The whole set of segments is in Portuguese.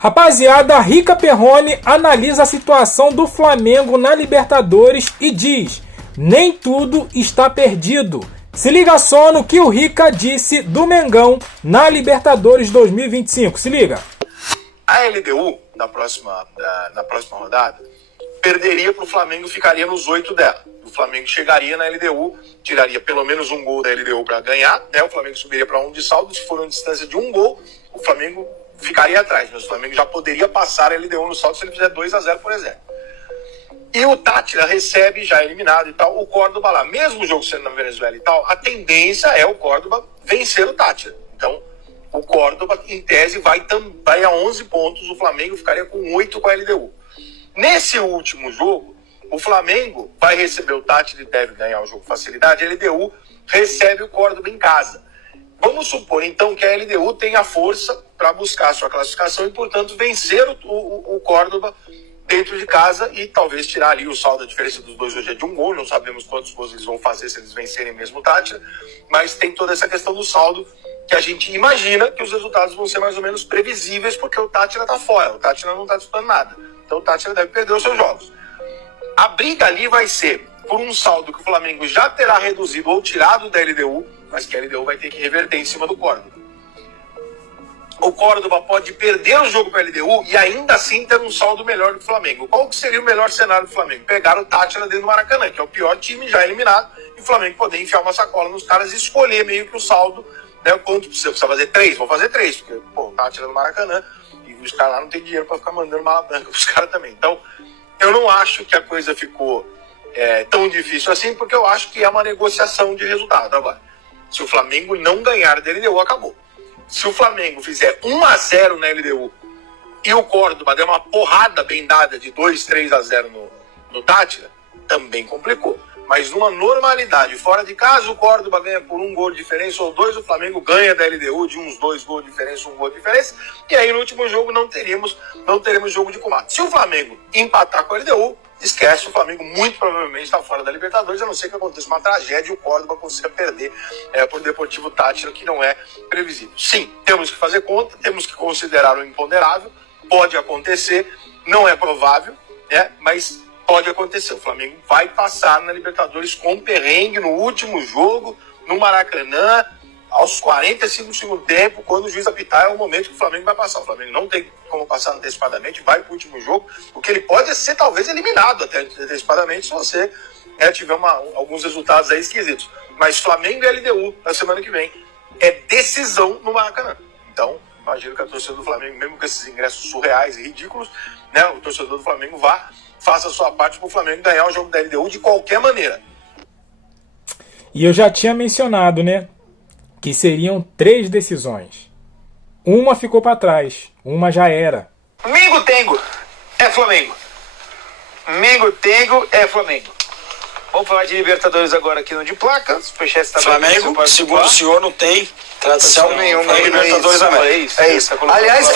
Rapaziada, Rica Perrone analisa a situação do Flamengo na Libertadores e diz: nem tudo está perdido. Se liga só no que o Rica disse do Mengão na Libertadores 2025. Se liga. A LDU, na próxima rodada, perderia para o Flamengo, ficaria nos 8 dela. O Flamengo chegaria na LDU, tiraria pelo menos um gol da LDU para ganhar, né? O Flamengo subiria para 1 de saldo. Se for uma distância de um gol, o Flamengo ficaria atrás, mas o Flamengo já poderia passar a LDU no saldo se ele fizer 2-0, por exemplo. E o Táchira recebe, já eliminado e tal, o Córdoba lá. Mesmo o jogo sendo na Venezuela e tal, a tendência é o Córdoba vencer o Táchira. Então, o Córdoba, em tese, vai a 11 pontos, o Flamengo ficaria com 8 com a LDU. Nesse último jogo, o Flamengo vai receber o Táchira e deve ganhar o jogo com facilidade, a LDU recebe o Córdoba em casa. Vamos supor, então, que a LDU tenha força para buscar a sua classificação e, portanto, vencer o Córdoba dentro de casa e talvez tirar ali o saldo. A diferença dos dois hoje é de um gol, não sabemos quantos gols eles vão fazer se eles vencerem mesmo o Táchira, mas tem toda essa questão do saldo que a gente imagina que os resultados vão ser mais ou menos previsíveis porque o Táchira está fora, o Táchira não está disputando nada. Então o Táchira deve perder os seus jogos. A briga ali vai ser por um saldo que o Flamengo já terá reduzido ou tirado da LDU, mas que a LDU vai ter que reverter em cima do Córdoba. O Córdoba pode perder o jogo para a LDU e ainda assim ter um saldo melhor do que o Flamengo. Qual que seria o melhor cenário do Flamengo? Pegar o Táchira dentro do Maracanã, que é o pior time já eliminado, e o Flamengo poder enfiar uma sacola nos caras e escolher meio que o saldo, né? Quanto precisa fazer 3? Vou fazer 3, porque o Táchira no Maracanã e os caras lá não tem dinheiro para ficar mandando mala branca para os caras também. Então, eu não acho que a coisa ficou tão difícil assim, porque eu acho que é uma negociação de resultado. Agora, se o Flamengo não ganhar da LDU, acabou. Se o Flamengo fizer 1-0 na LDU e o Córdoba der uma porrada bem dada de 2-3-0 no Táchira, também complicou. Mas numa normalidade, fora de casa, o Córdoba ganha por 1 gol de diferença ou 2, o Flamengo ganha da LDU de uns 2 gols de diferença, 1 gol de diferença, e aí no último jogo não teremos jogo de combate. Se o Flamengo empatar com a LDU, esquece, o Flamengo muito provavelmente está fora da Libertadores, a não ser que aconteça uma tragédia e o Córdoba consiga perder por Deportivo Táchira, que não é previsível. Sim, temos que fazer conta, temos que considerar o imponderável, pode acontecer, não é provável, né, mas pode acontecer. O Flamengo vai passar na Libertadores com perrengue no último jogo, no Maracanã, aos 45 do segundo tempo, quando o juiz apitar, é o momento que o Flamengo vai passar. O Flamengo não tem como passar antecipadamente, vai para o último jogo, o que ele pode ser talvez eliminado até antecipadamente se você tiver alguns resultados aí esquisitos. Mas Flamengo e LDU, na semana que vem, é decisão no Maracanã. Então, imagino que a torcida do Flamengo, mesmo com esses ingressos surreais e ridículos, né, o torcedor do Flamengo faça a sua parte para o Flamengo ganhar o jogo da LDU de qualquer maneira. E eu já tinha mencionado, né, que seriam 3 decisões. Uma ficou para trás, uma já era. Mingo Tengo é Flamengo. Mingo Tengo é Flamengo. Vamos falar de Libertadores agora aqui no De Placa. O Superchat está Flamengo, segundo o senhor, não tem tradição nenhuma em Libertadores da América. É isso. Aliás,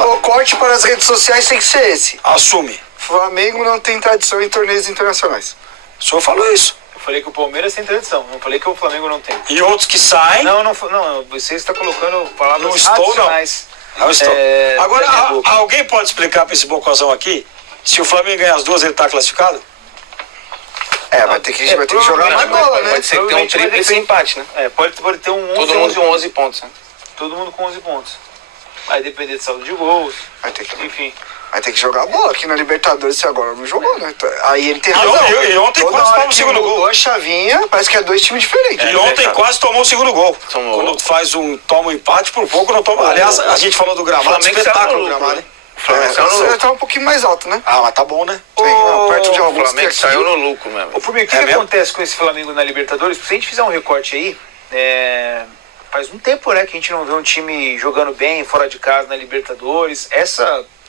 o corte para as redes sociais tem que ser esse. Assume. Flamengo não tem tradição em torneios internacionais. O senhor falou isso. Eu falei que o Palmeiras tem tradição, não falei que o Flamengo não tem. E outros que saem... Não, você está colocando palavras não estou, adicionais. Não estou. Agora, alguém pode explicar para esse bocozão aqui, se o Flamengo ganhar as 2, ele está classificado? Vai ter que jogar mais bola, né? Pode ser que tenha um tríplice empate, né? Pode ter um 11, todo mundo com 11 pontos, né? Todo mundo com 11 pontos. Vai depender de saldo de gols, enfim. Vai ter que jogar bola aqui na Libertadores, se agora não jogou, né? Aí ele tem razão. E ontem quase tomou o segundo gol. A chavinha, parece que é 2 times diferentes. E ontem quase tomou o segundo gol. Quando toma um empate, por pouco não toma. Aliás, a gente falou do gramado, espetáculo do gramado, hein? Você tá um pouquinho mais alto, né? Mas tá bom, né? Perto de O alguns. Flamengo saiu no lucro mesmo. O que acontece com esse Flamengo na Libertadores? Se a gente fizer um recorte aí, faz um tempo, né, que a gente não vê um time jogando bem fora de casa na Libertadores.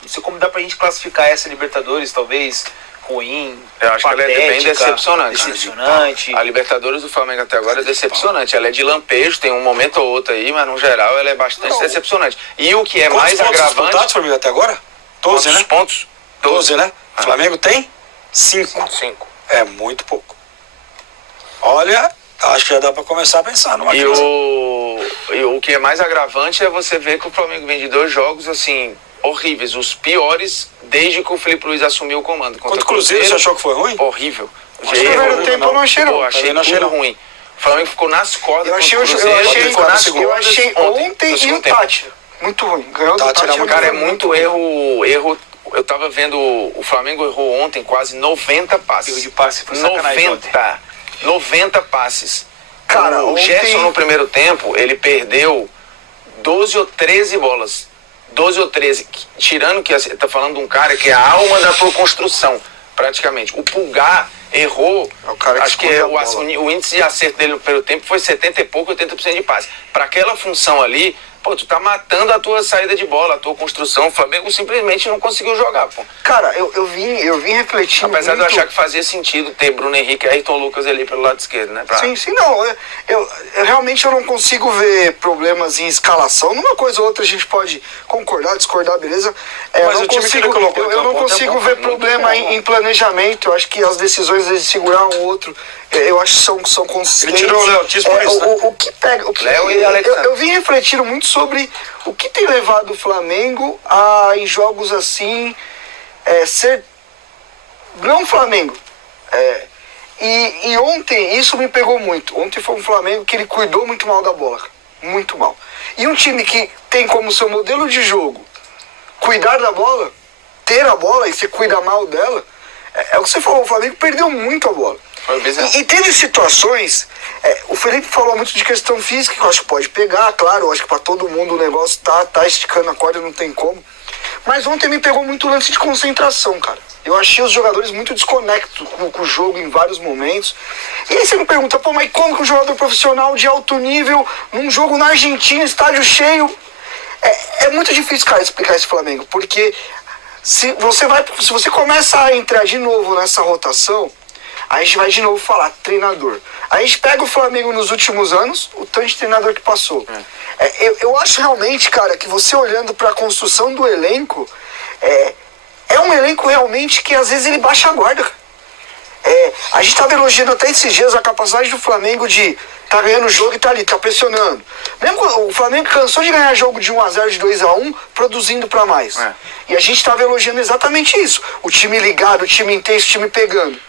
Não sei como dá pra gente classificar essa Libertadores, talvez ruim, eu acho patética, que ela é bem decepcionante. Decepcionante. A Libertadores do Flamengo até agora é decepcionante. Ela é de lampejo, tem um momento ou outro aí, mas no geral ela é bastante decepcionante. E o que é mais agravante... Flamengo até agora? 12, né? Pontos? 12, né? O Flamengo tem 5. É muito pouco. Olha, acho que já dá pra começar a pensar numa E E o que é mais agravante é você ver que o Flamengo vem de 2 jogos, assim, horríveis. Os piores desde que o Felipe Luiz assumiu o comando. Contra o Cruzeiro, você achou que foi ruim? Horrível. No primeiro tempo eu não achei, não. Pô, achei tudo ruim. O Flamengo ficou nas cordas. Eu achei ontem e o Tátira. Muito ruim. Ganhou do Tátira. Cara, é muito erro. Eu tava vendo, o Flamengo errou ontem quase 90 passes. Erro de passe foi sacanagem ontem. 90 passes. Cara, o Gerson no primeiro tempo, ele perdeu 12 ou 13 bolas. 12 ou 13. Tirando que você tá falando de um cara que é a alma da tua construção, praticamente. O Pulgar errou, acho que o índice de acerto dele no primeiro tempo foi 70 e pouco, 80% de passe. Para aquela função ali, pô, tu tá matando a tua saída de bola, a tua construção. O Flamengo simplesmente não conseguiu jogar, pô. Cara, eu vim refletindo. Apesar muito... de eu achar que fazia sentido ter Bruno Henrique e Ayrton Lucas ali pelo lado esquerdo, né? Sim, não. Eu realmente não consigo ver problemas em escalação. Numa coisa ou outra a gente pode concordar, discordar, beleza? Mas o time que ele colocou, eu não consigo ver problema em planejamento. Eu acho que as decisões de segurar um outro, eu acho que são consistentes. Ele tirou o Léo Tis por isso, né? O que pega... Léo e Alexandre. Eu vim refletindo muito sobre o que tem levado o Flamengo a, em jogos assim, ser... Não Flamengo. E ontem isso me pegou muito. Ontem foi um Flamengo que ele cuidou muito mal da bola. Muito mal. E um time que tem como seu modelo de jogo cuidar da bola, ter a bola e você cuida mal dela, é o que você falou, o Flamengo perdeu muito a bola. E teve situações, o Felipe falou muito de questão física, que eu acho que pode pegar, claro, eu acho que pra todo mundo o negócio tá esticando a corda, não tem como. Mas ontem me pegou muito o lance de concentração, cara. Eu achei os jogadores muito desconectos com o jogo em vários momentos. E aí você me pergunta, pô, mas como que um jogador profissional de alto nível, num jogo na Argentina, estádio cheio... É muito difícil, cara, explicar esse Flamengo, porque se você começa a entrar de novo nessa rotação, aí a gente vai de novo falar treinador. Aí a gente pega o Flamengo nos últimos anos, o tanto de treinador que passou. Eu acho realmente, cara, que você olhando para a construção do elenco, é um elenco realmente que às vezes ele baixa a guarda, cara. A gente estava elogiando até esses dias a capacidade do Flamengo de tá ganhando o jogo e tá ali, tá pressionando. Mesmo o Flamengo cansou de ganhar jogo de 1-0, de 2-1, produzindo pra mais. E a gente estava elogiando exatamente isso. O time ligado, o time intenso, o time pegando.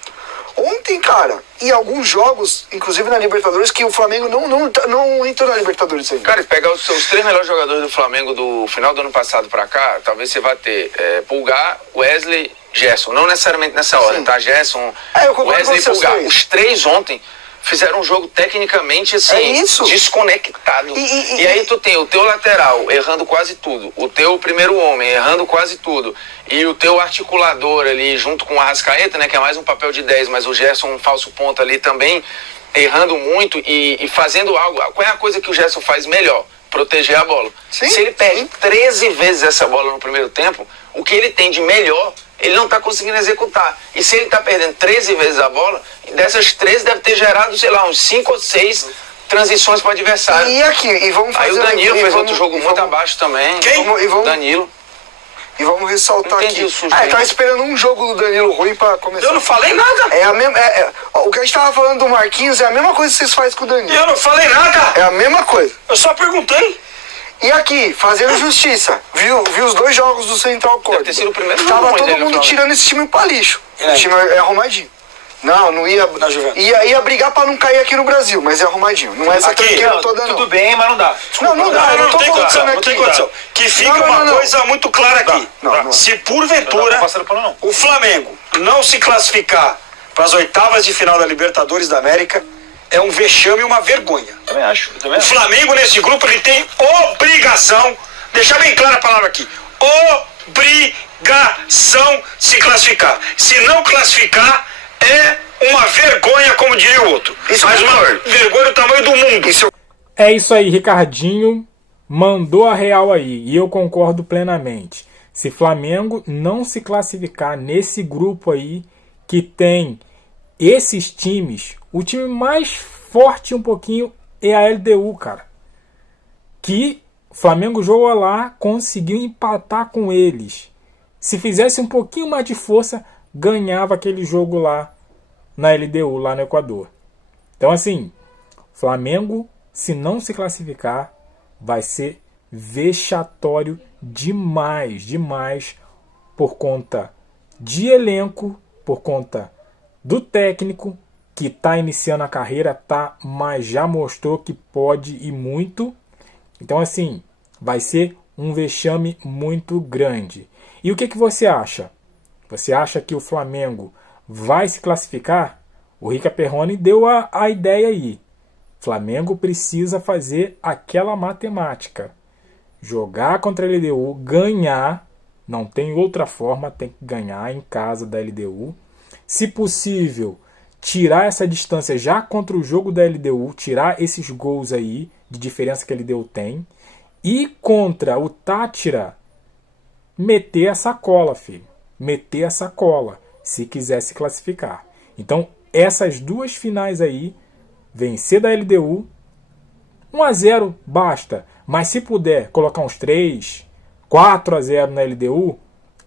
Ontem, cara, em alguns jogos, inclusive na Libertadores, que o Flamengo não entrou na Libertadores ainda. Cara, se pegar os 3 melhores jogadores do Flamengo do final do ano passado pra cá, talvez você vá ter Pulgar, Wesley, Gerson. Não necessariamente nessa ordem, tá? Gerson, Wesley e Pulgar. Os 3 ontem fizeram um jogo tecnicamente assim, desconectado. E aí tu tem o teu lateral errando quase tudo, o teu primeiro homem errando quase tudo, e o teu articulador ali junto com o Arrascaeta, né, que é mais um papel de 10, mas o Gerson um falso ponta ali também, errando muito e fazendo algo. Qual é a coisa que o Gerson faz melhor? Proteger a bola. Se ele perde 13 vezes essa bola no primeiro tempo, o que ele tem de melhor, ele não está conseguindo executar. E se ele está perdendo 13 vezes a bola, dessas 13 deve ter gerado, sei lá, uns 5 ou 6 transições para o adversário. E aqui, e vamos fazer... Aí o Danilo fez outro jogo muito abaixo também. Danilo. E vamos ressaltar aqui. Tava esperando um jogo do Danilo ruim pra começar. Eu não falei nada. É a mesma, o que a gente tava falando do Marquinhos é a mesma coisa que vocês fazem com o Danilo. Eu não falei nada. É a mesma coisa. Eu só perguntei. E aqui, fazendo justiça, viu os 2 jogos do Central Córdoba. Deve ter sido o primeiro jogo. Tava todo mundo tirando esse time pra lixo. O time é arrumadinho. Não ia. Ia brigar pra não cair aqui no Brasil, mas é arrumadinho. Não é essa tranqueira toda, não. Tudo bem, mas não dá. Desculpa, não dá. Não tem condição, não tem condição. Que fica uma coisa muito clara aqui. Se porventura o Flamengo não se classificar para as oitavas de final da Libertadores da América, é um vexame e uma vergonha. Também acho. O Flamengo nesse grupo ele tem obrigação, deixar bem clara a palavra aqui, obrigação de se classificar. Se não classificar, é uma vergonha, como diria o outro. Mas uma vergonha do tamanho do mundo. É isso aí, Ricardinho mandou a real aí, e eu concordo plenamente. Se Flamengo não se classificar nesse grupo aí, que tem esses times, o time mais forte um pouquinho é a LDU, cara. Que o Flamengo jogou lá, conseguiu empatar com eles. Se fizesse um pouquinho mais de força, ganhava aquele jogo lá na LDU, lá no Equador. Então assim, Flamengo, se não se classificar, vai ser vexatório demais, demais, por conta de elenco, por conta do técnico que está iniciando a carreira, mas já mostrou que pode ir muito. Então, assim, vai ser um vexame muito grande. E o que você acha? Você acha que o Flamengo vai se classificar? O Rica Perrone deu a ideia aí. O Flamengo precisa fazer aquela matemática. Jogar contra a LDU, ganhar. Não tem outra forma, tem que ganhar em casa da LDU. Se possível, tirar essa distância já contra o jogo da LDU, tirar esses gols aí de diferença que a LDU tem. E contra o Táchira, meter a sacola, filho. Meter a sacola, se quiser se classificar. Então, essas duas finais aí, vencer da LDU, 1-0 basta. Mas se puder colocar uns 3, 4-0 na LDU,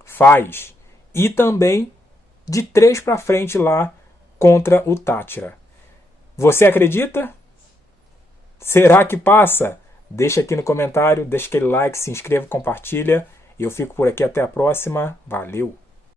faz. E também de 3 para frente lá contra o Táchira. Você acredita? Será que passa? Deixa aqui no comentário, deixa aquele like, se inscreva, compartilha. Eu fico por aqui, até a próxima. Valeu!